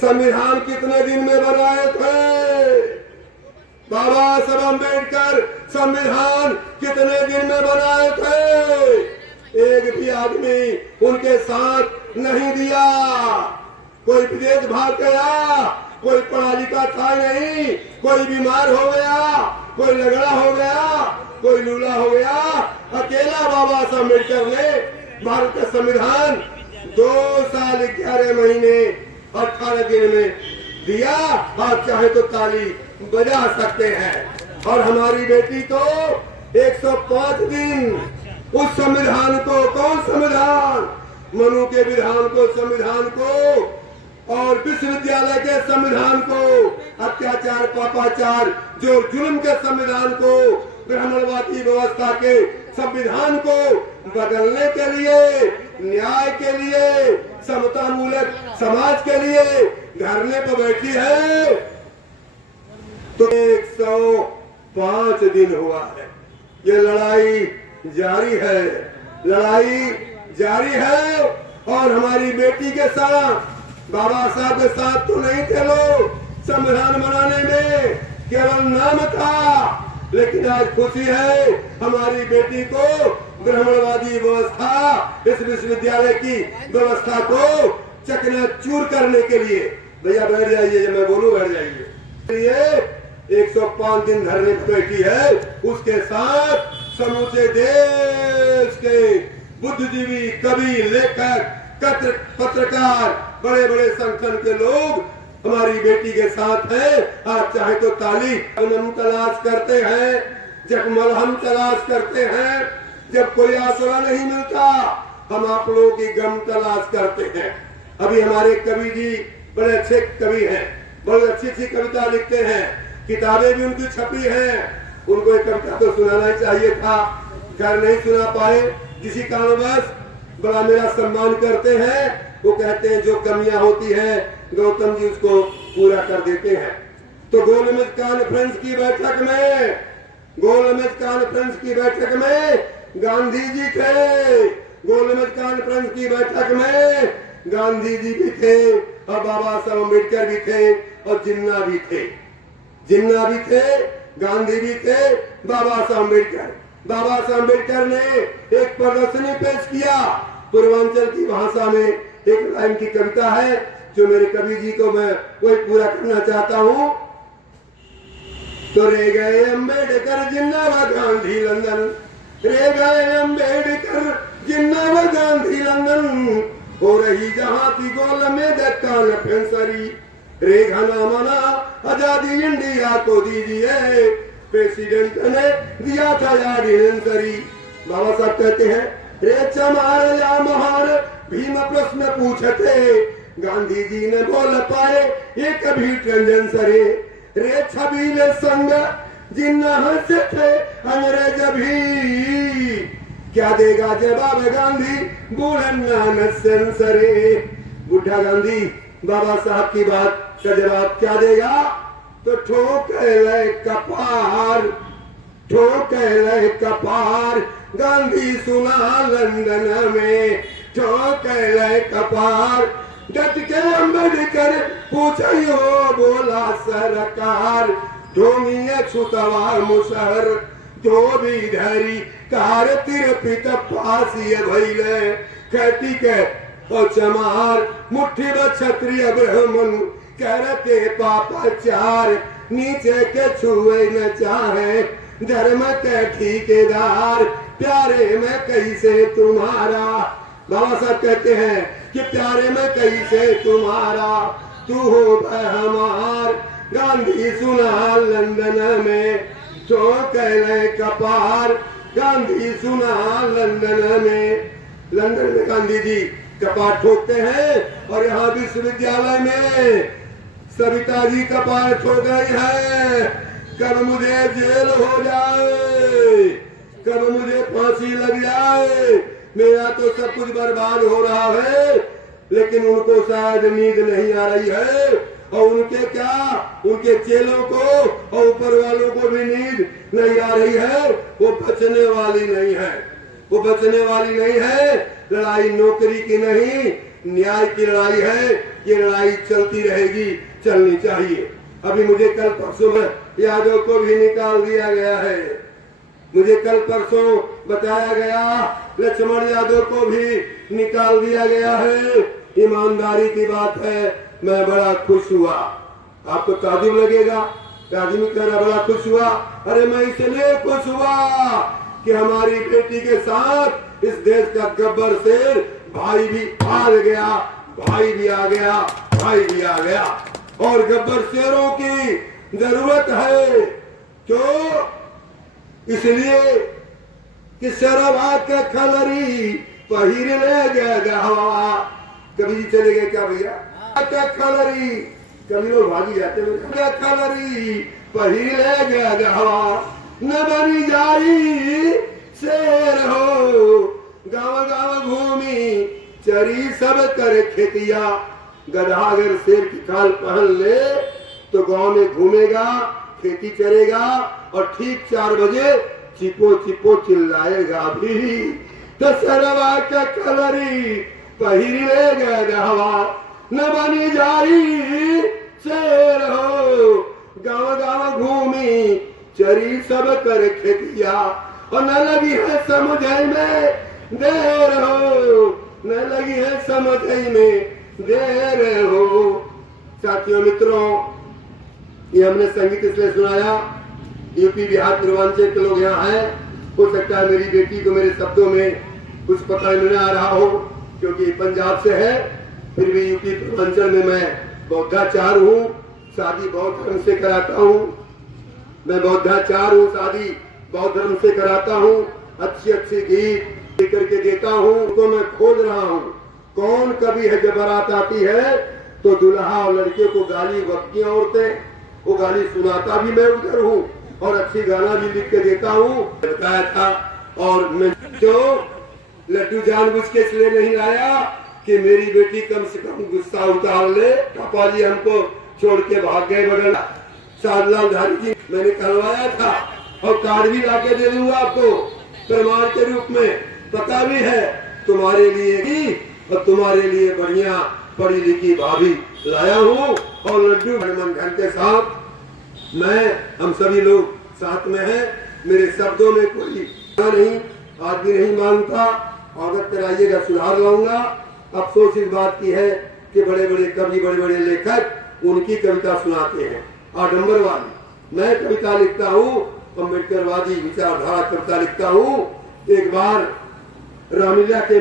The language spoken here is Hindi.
संविधान कितने दिन में बनाए थे? बाबा साहब अम्बेडकर संविधान कितने दिन में बनाए थे? एक भी आदमी उनके साथ नहीं दिया। कोई विदेश भाग गया, कोई पढ़ा लिखा था नहीं, कोई बीमार हो गया, कोई लगड़ा हो गया, कोई लूला हो गया। अकेला बाबा साहब अम्बेडकर ने भारत का संविधान 2 साल 11 महीने 18 दिन में दिया। आप चाहे तो ताली बजा सकते हैं। और हमारी बेटी तो 105 दिन उस संविधान को, कौन संविधान? मनु के विधान को, संविधान को, और विश्वविद्यालय के संविधान को, अत्याचार पापाचार जो जुल्म के संविधान को, ब्राह्मणवादी व्यवस्था के संविधान को बदलने के लिए, न्याय के लिए, समता मूलक समाज के लिए धरने पर बैठी है। तो 105 दिन हुआ है। ये लड़ाई जारी है, लड़ाई जारी है। और हमारी बेटी के साथ, बाबा साहब के साथ तो नहीं थे लोग संविधान बनाने में, केवल नाम था। लेकिन आज खुशी है, हमारी बेटी को ब्राह्मणवादी व्यवस्था, इस विश्वविद्यालय की व्यवस्था को चकनाचूर करने के लिए, भैया बैठ जाइए, मैं बोलूं बैठ जाइए, ये 105 दिन धरने पर बैठी है। उसके साथ समूचे देश के बुद्धिजीवी, कवि, लेखक, पत्रकार, बड़े बड़े संगठन के लोग हमारी बेटी के साथ हैं। आप चाहे तो ताली। हम तलाश करते हैं, जब मलहम तलाश करते हैं, जब कोई आसरा नहीं मिलता, हम आप लोगों की गम तलाश करते हैं। अभी हमारे कवि जी बड़े अच्छे कवि हैं, बहुत अच्छी अच्छी कविता लिखते हैं, किताबें भी उनकी छपी हैं। उनको एक कविता तो सुनाना चाहिए था, खैर नहीं सुना पाए। किसी कारणवश बड़ा मेरा सम्मान करते हैं। वो कहते हैं जो कमियां होती हैं गौतम जी उसको पूरा कर देते हैं। तो गोलमेज कॉन्फ्रेंस की बैठक में, गोलमेज कॉन्फ्रेंस की बैठक में गांधी जी थे। गोलमेज कॉन्फ्रेंस की बैठक में गांधी जी भी थे, और बाबा साहब अम्बेडकर भी थे, और जिन्ना भी थे। जिन्ना भी थे, गांधी भी थे, बाबा साहब अम्बेडकर। बाबा साहब अम्बेडकर ने एक प्रदर्शनी पेश किया पूर्वांचल की भाषा में। एक लाइन की कविता है जो मेरे कवि जी को मैं वही पूरा करना चाहता हूँ। तो रे गए अम्बेडकर जिन्नाबाद गांधी लंदन, रे गए अम्बेडकर जिन्नाबाद गांधी लंदन, हो रही जहाँ की गोल में दक्कान फेंसरी, रे घना मना आजादी इंडिया को दीजिए, प्रेसिडेंट ने दिया था याद आंसरी। बाबा साहब कहते हैं, रे चमार या महार भीम प्रश्न पूछते, गांधी जी ने बोल पाए एक भी ट्रंजन सरे, रे छबीले संग जिन्ना हंसे थे अंग्रेज भी, क्या देगा जवाब गांधी बूढ़ा सेंसरे। बुढ़ा गांधी बाबा साहब की बात का जवाब क्या देगा? तो ठोके कपार, ठोके कपार, गांधी सुना लंदन में, ठोके कपार, डट के अम्बेडकर पूछियो बोला सरकार, ढोंगिए छुतवा मुसहर जो भी धरी कार तिरपित फांसी भइले, खेती के और चमार मुट्ठी क्षत्रिय ब्राह्मण करते पापाचार, नीचे के छुए न चाहे धर्म के ठेकेदार, प्यारे में कैसे तुम्हारा। बाबा साहब कहते हैं कि प्यारे में कैसे तुम्हारा, तू हो हमार, गांधी सुना लंदन में, तो कहले कपार, गांधी सुना लंदन में। लंदन में गांधी जी कपार ठोकते हैं, और यहाँ विश्वविद्यालय में सविता जी कपार ठोक रही है। कब मुझे जेल हो जाए, कब मुझे फांसी लग जाए, मेरा तो सब कुछ बर्बाद हो रहा है। लेकिन उनको शायद नींद नहीं आ रही है, और उनके क्या, उनके चेलों को और ऊपर वालों को भी नींद नहीं आ रही है। वो बचने वाली नहीं है, वो बचने वाली नहीं है। लड़ाई नौकरी की नहीं, न्याय की लड़ाई है, ये लड़ाई चलती रहेगी, चलनी चाहिए। अभी मुझे कल परसों में यादव को भी निकाल दिया गया है, मुझे कल परसों बताया गया लक्ष्मण यादव को भी निकाल दिया गया है। ईमानदारी की बात है, मैं बड़ा खुश हुआ। आपको ताजुब लगेगा, आदमी कहना बड़ा खुश हुआ। अरे मैं इसलिए खुश हुआ कि हमारी बेटी के साथ इस देश का गब्बर शेर भाई भी आ गया, भाई भी आ गया, भाई भी आ गया। और गब्बर शेरों की जरूरत है, क्यों? इसलिए कि शराबा के खलरी पहिर ले गया। कभी चले गए क्या भैया? के खलरी, कभी लोग भागी जाते हैं। खलरी पहिर ले गया, न बनी जाई शेर हो, गाँव गाँव घूमी चरी सब कर खेतिया। गधा अगर शेर की खाल पहन ले तो गांव में घूमेगा, खेती करेगा और ठीक 4 बजे चिपो चिपो चिल्लाएगा भी। तो सरवा के कलरी पहिर ले गया, न बनी जाई शेर हो, गाँव गाँव घूमी चरी सब कर खेतिया। और न लगी है समझ में देर हो, न लगी है समझ में देर हो। साथियों मित्रों, ये हमने संगीत इसलिए सुनाया, यूपी बिहार पूर्वांचल के लोग यहाँ हैं, हो सकता है मेरी बेटी को मेरे शब्दों में कुछ पता नहीं आ रहा हो क्योंकि पंजाब से है, फिर भी यूपी पूर्वांचल में मैं बौद्धाचार हूँ, शादी बौद्ध धर्म से कराता हूँ। मैं बौद्धाचार हूँ, शादी बौद्ध धर्म से कराता हूँ। अच्छे अच्छे गीत लेकर के देता हूँ, उनको मैं खोज रहा हूँ कौन कवि है। जब बारात आती है तो दुल्हा और लड़के को गाली बकतियां औरतें, वो गाली सुनाता भी मैं उधर हूँ और अच्छी गाना भी लिख के देता हूँ, बताया था। और मैं जो लड्डू जानबूझ के इसलिए नहीं लाया कि मेरी बेटी कम से कम गुस्सा उतार ले। पापा जी हमको छोड़ के भाग गए बगल साधलाल धारी जी, मैंने करवाया था और कार्ड भी ला के दे दूंगा आपको प्रमाण के रूप में। पता भी है तुम्हारे लिए ही और तुम्हारे लिए बढ़िया पढ़ी लिखी भाभी लाया हूँ। और लड्डू मंथन के साथ मैं, हम सभी लोग साथ में हैं। मेरे शब्दों में कोई नहीं, आदमी नहीं मानता, आदत कराइएगा, सुधार लाऊंगा। अफसोस इस बात की है कि बड़े बड़े कवि, बड़े बड़े लेखक उनकी कविता सुनाते हैं आडम्बरवादी। मैं कविता लिखता हूँ, अम्बेडकरवादी विचारधारा कविता लिखता हूँ। एक बार रामलीला के